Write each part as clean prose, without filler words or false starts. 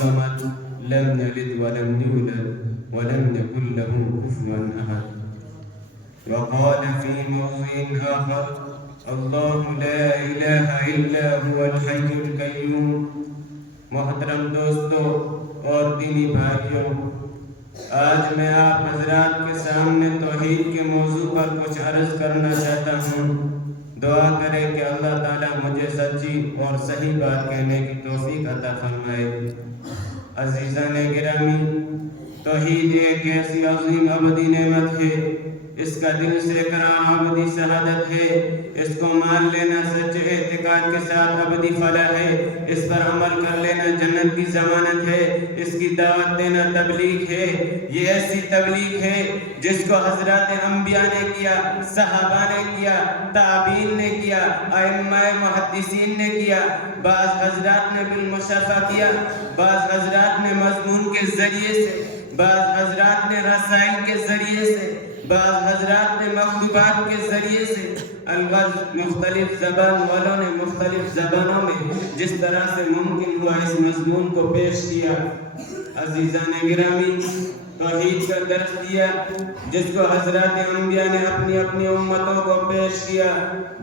الصمد لم يلد ولم يولد ولم يكن له كفوا أحد. وقال في موضع آخر: اللہ لا الہ الا هو الحی القیوم. محترم دوستو اور دینی بھائیوں، آج میں آپ حضرات کے سامنے توحید کے موضوع پر کچھ عرض کرنا چاہتا ہوں. دعا کریں کہ اللہ تعالیٰ مجھے سچی اور صحیح بات کہنے کی توفیق عطا فرمائے. عزیزان گرامی، توحید ایک ایسی عظیم ابدی نعمت ہے، اس کا دل سے کرام ابدی شہادت ہے، اس کو مان لینا سچے اعتقاد کے ساتھ ابدی فلاح ہے، اس پر عمل کر لینا جنت کی ضمانت ہے، اس کی دعوت دینا تبلیغ ہے. یہ ایسی تبلیغ ہے جس کو حضرات انبیاء نے کیا، صحابہ نے کیا، تابعین نے کیا، ائمہ محدثین نے کیا. بعض حضرات نے بالمشافہ کیا، بعض حضرات نے مضمون کے ذریعے سے، بعض حضرات نے رسائل کے ذریعے سے، بعض حضرات نے مکتوبات کے ذریعے سے. البتہ مختلف زبان والوں نے مختلف زبانوں میں جس طرح سے ممکن ہوا اس مضمون کو پیش کیا. عزیزان گرامی، توحید کا درس دیا جس کو حضرات انبیاء نے اپنی اپنی امتوں کو پیش کیا.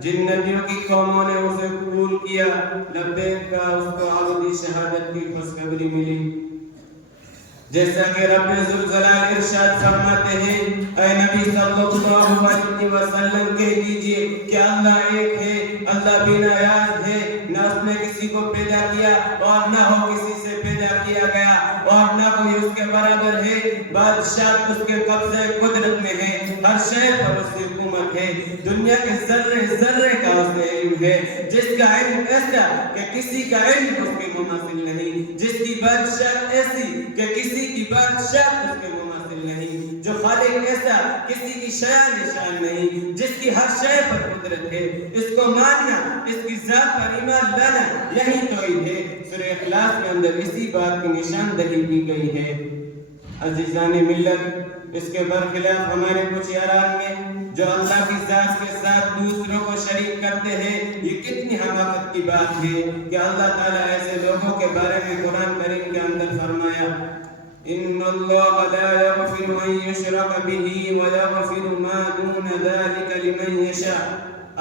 جن نبیوں کی قوموں نے اسے قبول کیا، لبیک کا، اس کو ابدی شہادت کی خوشخبری ملی. جیسا کہ رب ذوالجلال ارشاد فرماتے ہیں: اے نبی صلی اللہ علیہ وسلم کہہ دیجئے کہ اللہ ایک ہے، اللہ بے نیاز ہے، نہ اس نے کسی کو پیدا کیا اور نہ ہو کسی سے پیدا کیا گیا، اور نہ کوئی اس کے برابر ہے. بادشاہ اس کے قبضے قدرت میں ہے، ہر شے پر اس کی حکومت ہے، دنیا کے ذرے ذرے کا اس کا علم ہے، جس کا علم ایسا کہ کسی کا علم اس کے مماثل نہیں، جس کی بادشاہ ایسی کہ کسی کی بادشاہ اس کے مماثل نہیں، جو خالق ایسا کسی کی شان نشان نہیں، جس کی ہر شے پر قدرت ہے. اس کو ماننا، اس کی ذات پر ایمان لانا، یہی توحید ہے. سورہ اخلاص کے اندر اسی بات کی نشاندہی کی گئی ہے. عزیزان ملت، اس کے برخلاف ہمارے کچھ یاران میں جو اللہ کی ذات کے ساتھ دوسروں کو شریک کرتے ہیں، یہ کتنی حماقت کی بات ہے کہ اللہ تعالیٰ ایسے لوگوں کے بارے میں قرآن کریم کے اندر فرمایا: ان اللہ لا یغفر ان یشرک بہ ویغفر ما دون ذلک لمن یشاء.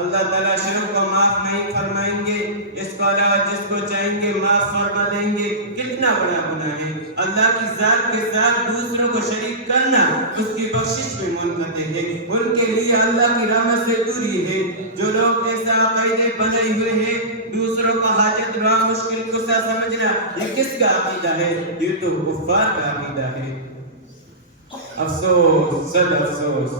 اللہ تعالیٰ شرک کو معاف نہیں فرمائیں گے، اس کو علاوہ جس کو چاہیں گے معاف فرما دیں گے. کتنا بڑا گناہ ہے اللہ کی ذات کے ساتھ دوسروں کو شریک کرنا. اس کی بخشش میں منقطع ہے، ان کے لیے اللہ کی رحمت سے دوری ہے. جو لوگ ایسا عقیدے بنائے ہوئے ہیں، دوسروں کا حاجت روا مشکل کشا سمجھنا، یہ کس کا عقیدہ ہے؟ یہ تو کفار کا عقیدہ ہے. افسوس، صد افسوس،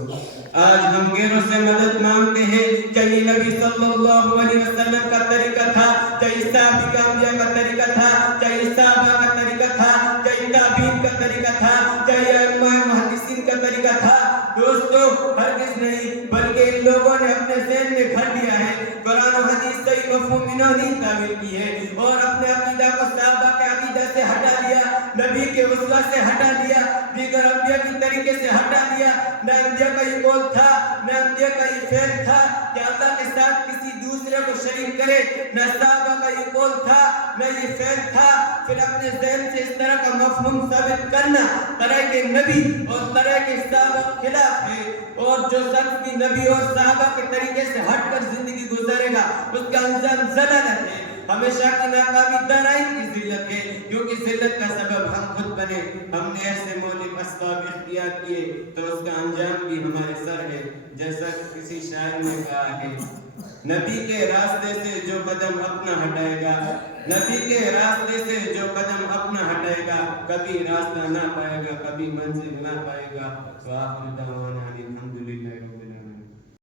آج ہم غیروں سے مدد مانگتے ہیں. کہیں نبی صلی اللہ علیہ وسلم کا طریقہ تھا، کہیں صحابہ انبیاء کا طریقہ تھا، کہیں صحابہ کا طریقہ تھا، کہیں تابعین کا طریقہ تھا، کہیں ائمہ محدثین کا طریقہ تھا. دوستو، ہرگز نہیں، بلکہ ان لوگوں نے اپنے ذہن میں گھڑ لیا ہے، قرآن و حدیث صحیح مفہوم انہوں تعویل کی ہے، اور اپنے عقیدہ کو صحابہ کے عقیدہ سے ہٹا لیا، نبی کے اسوہ سے ہٹا لیا، دیگر انبیاء کی طریقے سے ہٹا لیا. نہ انبیاء کا یہ قول تھا، نہ انبیاء کا یہ فعل تھا کہ اللہ کے ساتھ کسی دوسرے کو شریک کرے، نہ صحابہ کا یہ قول تھا، نہ یہ فعل تھا. پھر اپنے ذہن سے اس طرح کا مفہوم ثابت کرنا طرح کے نبی اور طرح کے صحابہ خلاف ہے. اور جو شخص بھی نبی اور صحابہ کے طریقے سے ہٹ کر زندگی گزارے گا، اس کا انجام ضلالت ہے، ہمیشہ کی ناکامی دارائن کی ذلت ہے. کیونکہ ذلت کا سبب ہم خود بنے. ہم نے ایسے مولک اسباب اختیار کیے تو اس کا انجام بھی ہمارے سر ہے. جیسا کسی شاعر نے کہا ہے: نبی کے راستے سے جو قدم اپنا ہٹائے گا، نبی کے راستے سے جو قدم اپنا ہٹائے گا، کبھی راستہ نہ پائے گا، کبھی منزل نہ پائے گا. وآخر دعوانا الحمدللہ.